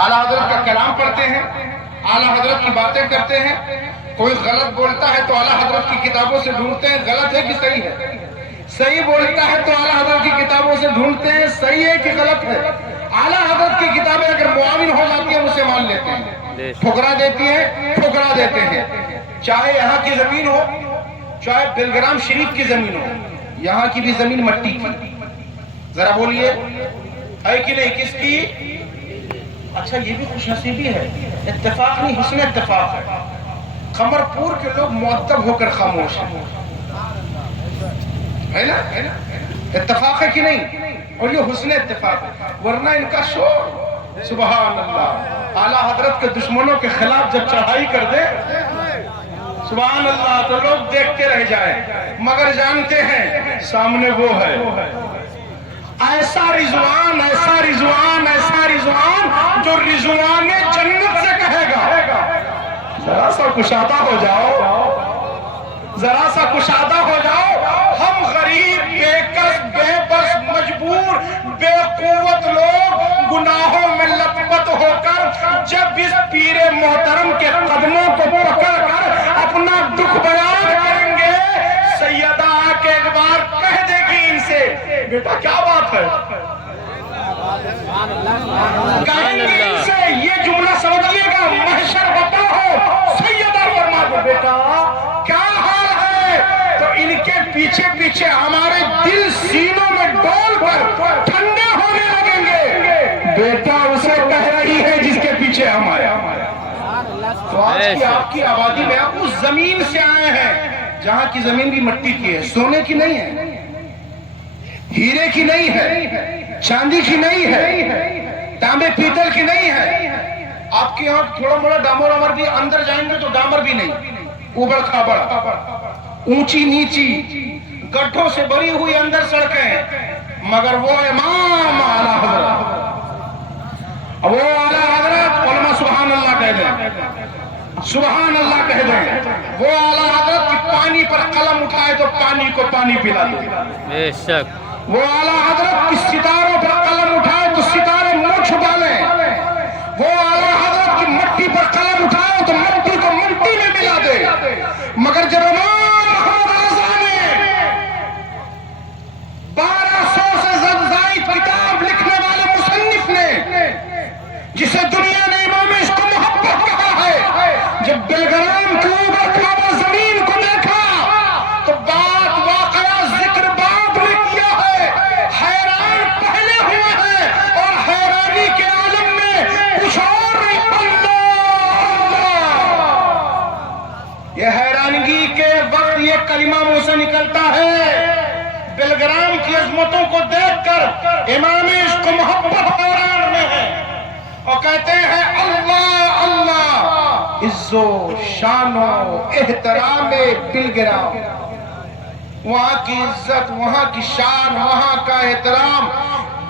اعلیٰ حضرت کا کلام پڑھتے ہیں، اعلیٰ حضرت کی باتیں کرتے ہیں. کوئی غلط بولتا ہے تو اعلیٰ حضرت کی کتابوں سے ڈھونڈتے ہیں غلط ہے کہ صحیح ہے. صحیح بولتا ہے تو اعلیٰ حضرت کی کتابوں سے ڈھونڈتے ہیں صحیح ہے کہ غلط ہے. اعلیٰ حضرت کی کتابیں اگر معاون ہو جاتی ہیں اسے مان لیتے ہیں، ٹھکرا دیتی ہیں، ٹھکرا دیتے ہیں. چاہے یہاں کی زمین ہو، چاہے بلگرام شریف کی زمین ہو، یہاں کی بھی زمین مٹی کی. ذرا بولیے ہے کہ نہیں؟ کس کی؟ اچھا یہ بھی خوش نصیبی ہے، اتفاق نہیں حسن اتفاق ہے. قمر پور کے لوگ مؤدب ہو کر خاموش ہیں، ہے نا؟ اتفاق ہے کہ نہیں؟ اور یہ حسن اتفاق ہے، ورنہ ان کا شور سبحان اللہ. اعلیٰ حضرت کے دشمنوں کے خلاف جب چڑھائی کر دے سبحان اللہ تو لوگ دیکھتے رہ جائیں، مگر جانتے ہیں سامنے وہ ہے. ایسا رضوان، ایسا رضوان، ایسا رضوان جو رضوان جنت سے کہے گا ذرا سا کشادہ ہو جاؤ، ذرا سا کشادہ ہو جاؤ. ہم غریب، بے کس، بے بس، مجبور، بے قوت لوگ گناہوں میں لطمت ہو کر جب اس پیر محترم کے قدموں کو پکڑ کر اپنا دکھ بیان کریں گے، سیدہ آ کے ایک بار کہہ دے گی ان سے بیٹا کیا بات ہے. کہیں گے ان سے یہ جملہ سمجھیے گا، محشر ہوتا ہو سیدہ فرما دو بیٹا کیا حال ہے، تو ان کے پیچھے پیچھے ہمارے دل سینوں میں ڈول کر ٹھنڈے ہونے لگیں گے. بیٹا اسے کہہ رہی ہے جس کے پیچھے ہم آئے. تو آج کی آپ کی آبادی میں آپ اس زمین سے آئے ہیں جہاں کی زمین بھی مٹی کی ہے، سونے کی نہیں ہے، ہیرے کی نہیں ہے، چاندی کی نہیں ہے، تانبے پیتل کی نہیں ہے. آپ کے یہاں تھوڑا موڑا ڈامر وامر بھی، اندر جائیں گے تو ڈامر بھی نہیں، اوبڑ کھابڑ، اونچی نیچی، گڈھوں سے بھری ہوئی اندر سڑکیں. مگر وہ امام اعلیٰ حضرت، وہ اعلیٰ حضرت، علماء سبحان اللہ کہہ دیں، سبحان اللہ کہہ دیں. وہ اعلیٰ حضرت کی پانی پر قلم اٹھائے تو پانی کو پانی پلا دے. بے شک. وہ اعلیٰ حضرت کی ستاروں پر قلم اٹھائے تو ستارے منہ چھپا لیں. وہ اعلیٰ حضرت کی مٹی پر قلم اٹھائے تو مٹی کو مٹی میں ملا دے. مگر جب امام محمد رضا نے 1200 سے زائد کتاب لکھنے والے مصنف نے، جسے دنیا نے امام عشق محبت کہا ہے، جب بلگرام کے اوپر کعبہ زمین کو دیکھا تو بات واقعہ ذکر بعد میں کیا ہے. حیران پہلے ہوئے ہیں اور حیرانی کے عالم میں کچھ اور نہیں. یہ حیرانگی کے وقت یہ کلمہ منہ سے نکلتا ہے، بلگرام کی عظمتوں کو دیکھ کر امام عشق محبت حیران میں ہے اور کہتے ہیں اللہ اللہ عز و شان و احترام بلگرام. وہاں کی عزت، وہاں کی شان، وہاں کا احترام.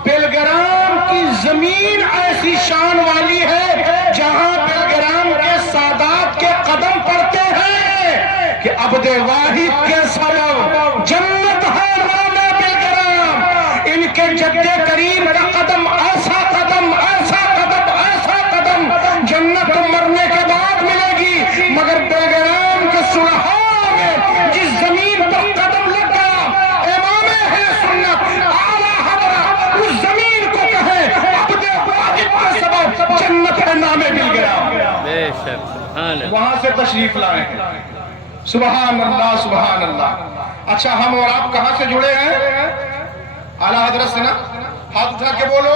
بلگرام کی زمین ایسی شان والی ہے جہاں بلگرام کے سادات کے قدم پڑتے ہیں کہ عبد واحد کے سبب جنت ہے نام بلگرام. ان کے جد کریم کا قدم ایسا قدم، ایسا قدم، ایسا قدم، جنت مرنے کے بعد ملے گی. مگر بلگرام کے سلحوں میں جس زمین پر قدم لگ گیا، امام اہل سنت اعلیٰ حضرت اس زمین کو کہے عبد واحد کے سبب جنت ہے نام بلگرام. بے شک. سبحان اللہ. وہاں سے تشریف لائے ہیں. سبحان اللہ، سبحان اللہ. اچھا ہم اور آپ کہاں سے جڑے ہیں؟ اعلیٰ حضرت سے نا. ہاتھ اٹھا کے بولو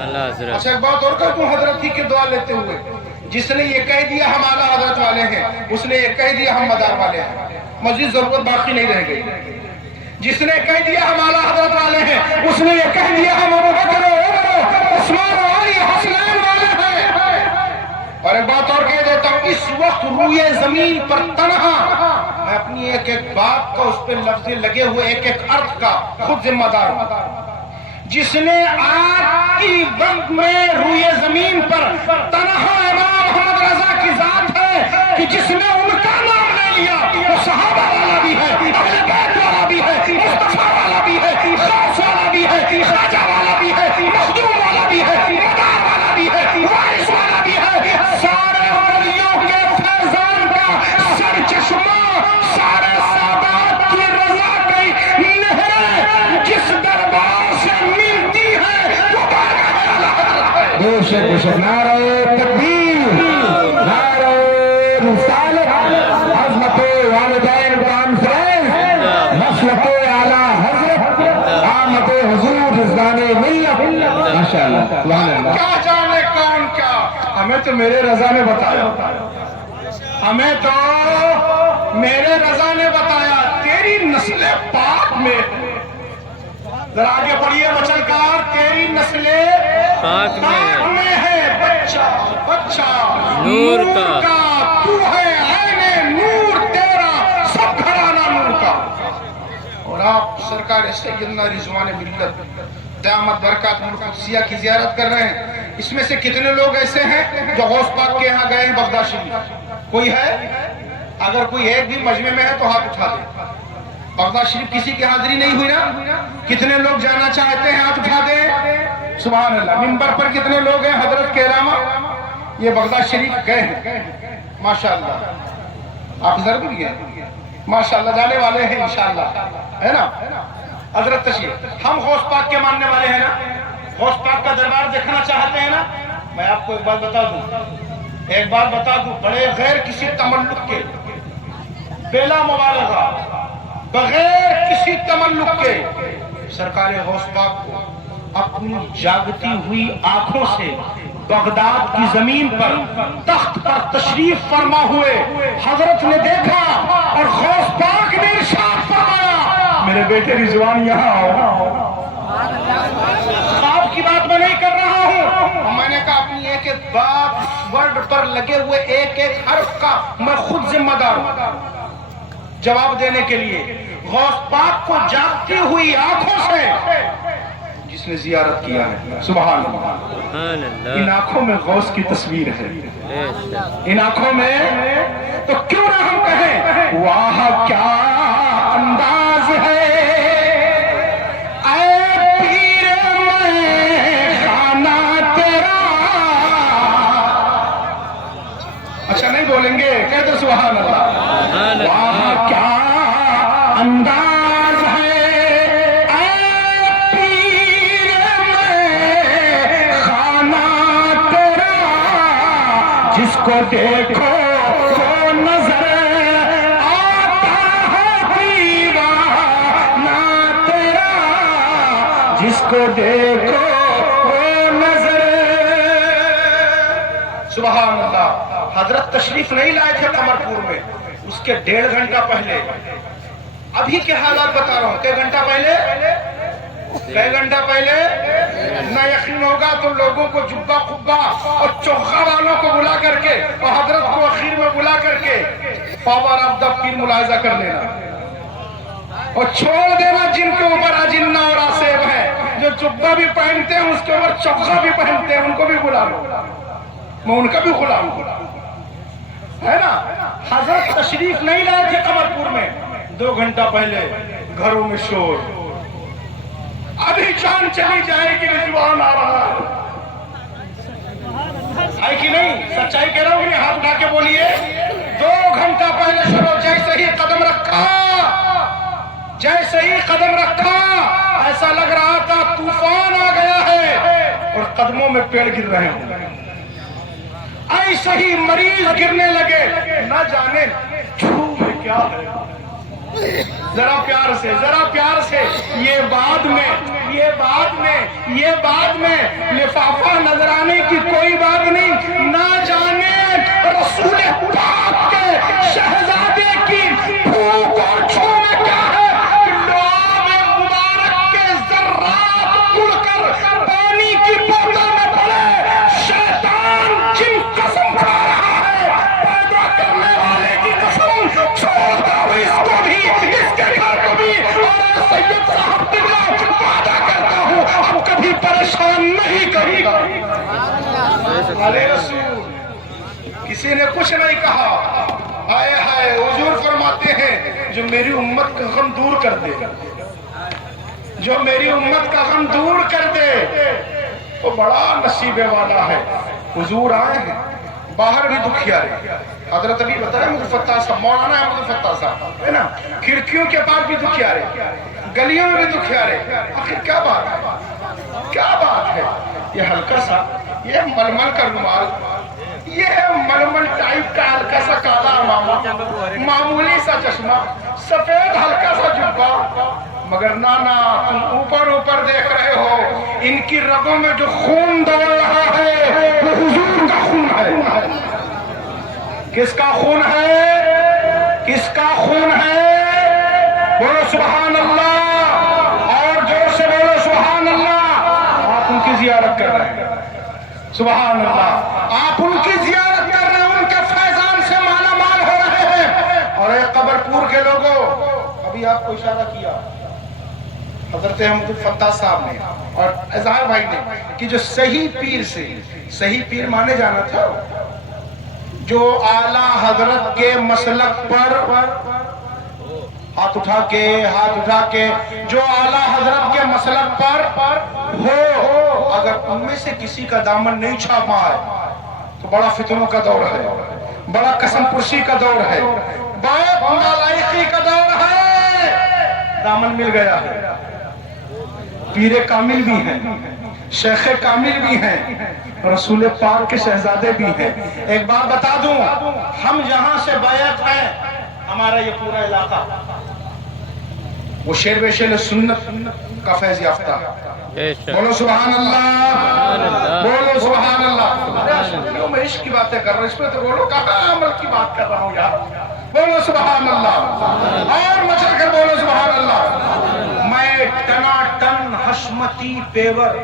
اعلیٰ حضرت. اچھا ایک بات اور کہوں حضرت کی دعا لیتے ہوئے، جس نے یہ کہہ دیا ہم اعلیٰ حضرت والے ہیں، اس نے یہ کہہ دیا ہم مدار والے ہیں، مزید ضرورت باقی نہیں رہ گئی. جس نے کہہ دیا ہم اعلیٰ حضرت والے ہیں، اس نے یہ کہہ دیا ہم ابو بکر و عمر عثمان و علی حسنین والے ہیں. اور ایک بات اور کہہ دیتا ہوں، اس وقت روئے زمین پر تنہا میں اپنی ایک ایک بات کا، اس پہ لفظ لگے ہوئے ایک ایک ارتھ کا خود ذمہ دار ہوں. جس نے آج کی وقت میں روئے زمین پر تنہا امام محمد رضا کی ذات ہے کہ جس نے ان کا نام لے لیا، وہ صحابہ والا بھی ہے، اہل بیت والا بھی ہے، مصطفیٰ والا بھی ہے، خاص والا بھی ہے، خواجہ والا بھی ہے، مخدوم والا بھی ہے، مدار والا بھی ہے. بے شک نعرہ تکبیر، نعرہ رسالت، عظمت والدین کانفرنس، مسلک اعلیٰ حضرت، آمد حضور رضوان ملت، ماشاءاللہ سبحان اللہ۔ کیا جانے کون کیا، ہمیں تو میرے رضا نے بتایا، ہمیں تو میرے رضا نے بتایا تیری نسل پاک میں، ذرا آگے پڑھیے وچنکار، تیری نسل پاک میں ہے، بچہ بچہ نور کا، تو ہے عین نور، تیرا سب گھرانہ نور کا۔ اور آپ سرکار سیدنا رضوان ملت دامت برکات القدسیہ کی زیارت کر رہے ہیں۔ اس میں سے کتنے لوگ ایسے ہیں جو غوث پاک کے یہاں گئے ہیں بغداد شریف؟ کوئی ہے؟ اگر کوئی ایک بھی مجمع میں ہے تو ہاتھ اٹھا دے۔ بغداد شریف کسی کی حاضری نہیں ہوئی نا؟ کتنے لوگ جانا چاہتے ہیں؟ ہاتھ اٹھا دیں۔ سبحان اللہ۔ منبر پر کتنے لوگ ہیں؟ حضرت کے علامہ یہ بغداد شریف گئے ہیں، ماشاءاللہ۔ آپ ضرور بھی گئے، ماشاءاللہ، جانے والے ہیں انشاءاللہ، ہے نا؟ حضرت تشریف، ہم غوث پاک کے ماننے والے ہیں نا؟ غوث پاک کا دربار دیکھنا چاہتے ہیں نا؟ میں آپ کو ایک بات بتا دوں، بڑے غیر کسی تملک کے، بلا مبالغہ، بغیر کسی تملک کے، سرکار غوث پاک کو اپنی جاگتی ہوئی آنکھوں سے بغداد کی زمین پر تخت پر تشریف فرما ہوئے حضرت نے دیکھا، اور غوث پاک نے ارشاد فرمایا میرے بیٹے رضوان یہاں آؤ۔ خواب کی بات میں نہیں کر رہا ہوں، میں نے کہا اپنی ایک ایک بات ورڈ پر لگے ہوئے ایک ایک حرف کا میں خود ذمہ دار ہوں جواب دینے کے لیے۔ غوث پاک کو جاگتی ہوئی آنکھوں سے جس نے زیارت کیا ہے، سبحان اللہ، ان آنکھوں میں غوث کی تصویر ہے، ان آنکھوں میں، تو کیوں نہ ہم کہیں واہ کیا انداز ہے اے پیر میں خانہ تیرا۔ اچھا نہیں بولیں گے، کہتے سبحان اللہ۔ واہ کیا انداز ہے اے پیر میں خانہ تیرا، جس کو دیکھو وہ نظر آتا ہے دیوانہ تیرا، جس کو دیکھو وہ نظر۔ سبحان اللہ۔ حضرت تشریف نہیں لائے تھے قمر پور میں، اس کے 1.5 گھنٹہ پہلے، ابھی کے حالات بتا رہا ہوں، کئی گھنٹہ پہلے نہ یقین ہوگا تو لوگوں کو جبہ قبہ اور چوخا والوں کو بلا کر کے اور حضرت کو اخیر میں بلا کر کے پاور آف دا پیر ملاحظہ کر لینا اور چھوڑ دینا جن کے اوپر اجنہ اور آسیب ہے، جو جبہ بھی پہنتے ہیں اس کے اوپر چوخا بھی پہنتے ہیں، ان کو بھی بلا لو، میں ان کا بھی غلام ہوں، ہے نا؟ حضرت تشریف نہیں لائے تھے قمر پور میں، 2 گھنٹہ پہلے گھروں میں شور، ابھی جان چلی جائے کہ رضوان آ رہا ہے کہ نہیں؟ سچائی کہہ رہا ہوں کہ نہیں؟ ہاتھ اٹھا کے بولیے۔ 2 گھنٹہ پہلے شروع، جیسے ہی قدم رکھا ایسا لگ رہا تھا طوفان آ گیا ہے اور قدموں میں پیڑ گر رہے ہیں، ایسے ہی مریض گرنے لگے، نہ جانے چھو میں کیا ہے۔ ذرا پیار سے، یہ بعد میں لفافہ نظر آنے کی کوئی بات نہیں، نہ جانے رسول پاک کے شہزادے کی پھوک اور چھو میں کیا ہے۔ لوگ مبارک کے ذرات اڑ کر پانی کی بوتل میں پڑے، شیطان جن قسم کھا رہا ہے، پیدا کرنے والے کی قسم چھوڑ دو اس کو بھی، اس کے گھر کو بھی، اور سید صاحب قبلہ وعدہ کرتا ہوں اب کبھی پریشان نہیں کروں گا۔ علیہ رسول کسی نے کچھ نہیں کہا، آئے ہائے حضور فرماتے ہیں جو میری امت کا غم دور کر دے، جو میری امت کا غم دور کر دے وہ بڑا نصیبے والا ہے۔ حضور آئے ہیں، باہر بھی دکھیارے، حضرت ابھی بتایا مجھے فتح صاحب، مولانا ہے مجھے فتح صاحب، ہے نا؟ کھڑکیوں کے پاس بھی دکھیارے، گلیوں میں بھی دکھیارے، آخر کیا بات ہے؟ یہ ہلکا سا یہ ململ کا رومال، یہ ململ ٹائپ کا ہلکا سا کالا امامہ، معمولی سا چشمہ، سفید ہلکا سا جبہ، مگر نانا تم اوپر اوپر دیکھ رہے ہو، ان کی رگوں میں جو خون دوڑ رہا ہے وہ حضور کا خون ہے۔ کس کا خون ہے؟ کس کا خون ہے؟ بولو سبحان اللہ، اور جوش سے بولو سبحان اللہ۔ آپ ان کی زیارت کر رہے ہیں، سبحان اللہ، آپ ان کی زیارت کر رہے ہیں، ان کے فیضان سے مالا مال ہو رہے ہیں۔ اور اے قبر پور کے لوگوں، ابھی آپ کو اشارہ کیا حضرت احمد الفتاح صاحب نے اور اظہار بھائی نے کہ جو صحیح پیر سے، صحیح پیر مانے جانا تھا جو اعلیٰ حضرت کے مسلک پر ہاتھ اٹھا کے جو اعلیٰ حضرت کے مسلک پر ہو، اگر ان میں سے کسی کا دامن نہیں چھاپا ہے تو بڑا فتنوں کا دور ہے، بڑا قسم پرسی کا دور ہے، بہت نالائقی کا دور ہے۔ دامن مل گیا ہے، پیر کامل بھی ہیں، شیخ کامل بھی ہیں، رسول پاک کے شہزادے بھی ہیں۔ ایک بات بتا دوں، ہم جہاں سے بیعت ہیں، ہمارا یہ پورا علاقہ وہ شیر بے شیر سنت کا فیض یافتہ۔ بولو سبحان اللہ، بولو سبحان اللہ۔ میں عشق کی باتیں کر رہا ہوں، اس میں تو بولو کہاں عمل کی بات کر رہا ہوں یار۔ بولو سبحان اللہ، اور مچل کر بولو سبحان اللہ۔ میں ٹنا ٹن حشمتی پیور،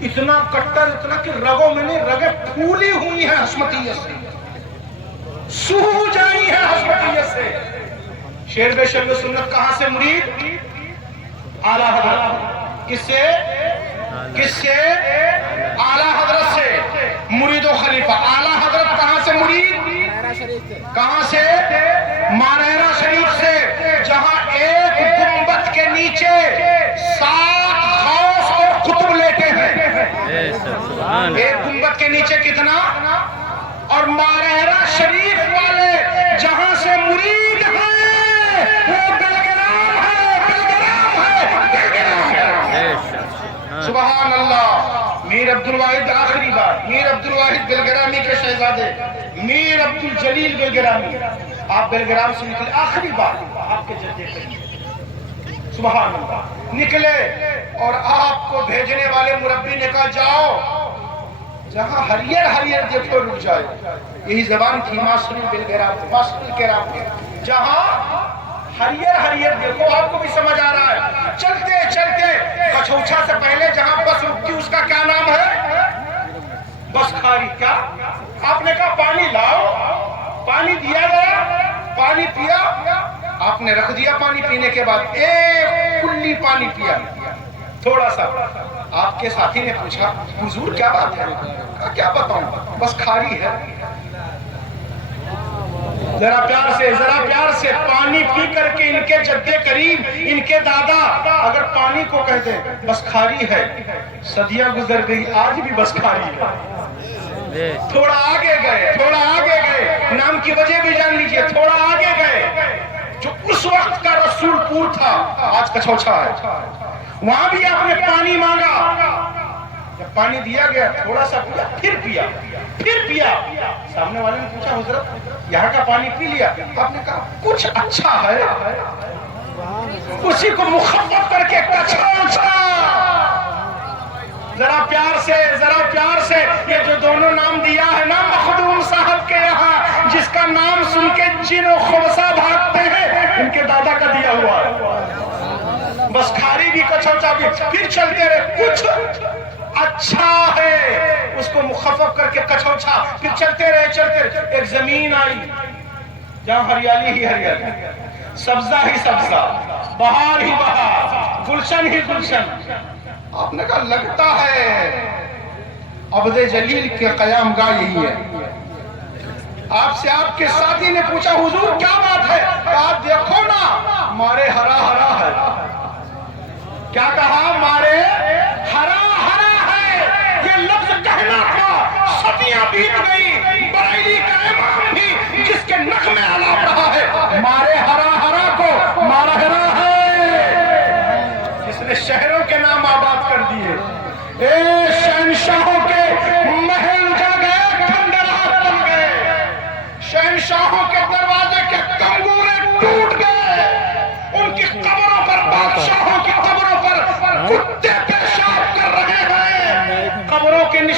اتنا کٹر، اتنا کہ رگوں میں نہیں، رگیں پھولی ہوئی ہیں حشمتیت سے، سو جائی ہیں حشمتیت سے۔ شیر بے شیر سنت کہاں سے مرید؟ اعلیٰ حضرت۔ کس سے؟ کس سے؟ اعلیٰ حضرت سے مرید و خلیفہ۔ اعلیٰ حضرت کہاں سے مرید؟ کہاں سے؟ مانیرہ شریف سے، جہاں ایک گنبد کے نیچے 7 غوث اور قطب لیٹے ہیں۔ ایک گنبد کے نیچے کتنا؟ اور مانیرہ شریف والے جہاں سے مرید ہیں وہ بلگرام ہے، بلگرام ہے، بلگرام ہے۔ سبحان اللہ۔ میر عبدالواحد، آخری بات، میر عبدالواحد بلگرامی کے شہزادے میر عبدالجلیل بلگرامی، آپ بلگرام سے نکلے، آخری بات آپ کے جدے پہ، سبحان اللہ، نکلے اور آپ کو بھیجنے والے مربی نے کہا جاؤ جہاں ہریر ہریر دیکھو رک جائے۔ یہی زبان تھی ماسری بلگرام، ماسری کرام، جہاں ہریر ہریر دیکھو، آپ کو بھی سمجھ آ رہا ہے۔ چلتے چلتے کچھوچھا سے پہلے جہاں بس رکتی اس کا کیا نام ہے؟ بس کھاری۔ کیا؟ آپ نے کہا پانی لاؤ، پانی دیا گیا، پانی پیا، آپ نے رکھ دیا، پانی پینے کے بعد ایک کلی پانی پیا تھوڑا سا۔ آپ کے ساتھی نے پوچھا حضور کیا بات ہے؟ کہا کیا بتاؤں، بس کھاری ہے۔ ذرا پیار سے پانی پی کر کے ان کے جدے کریم، ان کے دادا اگر پانی کو کہہ دیں بس کھاری ہے، صدیاں گزر گئی آج بھی بس کھاری ہے۔ تھوڑا آگے گئے، نام کی وجہ بھی جان لیجئے، تھوڑا آگے گئے، جو اس وقت کا رسول پور تھا آج کچھوچھا ہے، وہاں بھی آپ نے پانی مانگا، جب پانی دیا گیا تھوڑا سا پیا، پھر پیا، سامنے والے نے پوچھا حضرت یہاں کا پانی پی لیا؟ آپ نے کہا کچھ اچھا ہے، اسی کو مخفف کر کے اچھا۔ ذرا پیار سے یہ جو دونوں نام دیا ہے نا مخدوم صاحب کے یہاں، جس کا نام سن کے جن و خبصہ بھاگتے ہیں، ان کے دادا کا دیا ہوا ہے۔ بس کھاری بھی کچھوچا بھی، پھر چلتے رہے، کچھ اچھا ہے، اس کو مخفف کر کے کچھوچا، پھر چلتے رہے۔ ایک زمین آئی جہاں ہریالی ہی ہریالی، سبزہ ہی سبزہ، بہار ہی بہار، گلشن ہی گلشن۔ آپ نے کہا لگتا ہے عبد جلیل کے قیام گاہ یہی ہے۔ آپ سے آپ کے ساتھی نے پوچھا حضور کیا بات ہے؟ کہا دیکھو نا مارے ہرا ہرا ہے۔ کیا کہا؟ مارے ہرا ہرا ہے۔ یہ لفظ کہنا تھا، صدیاں بیت گئی، بریلی کا امام بھی جس کے نک میں علام رہا ہے، مارے ہرا ہرا کو مارا ہرا ہے، جس نے شہروں کے نام آباد کر دیے۔ اے شہنشاہ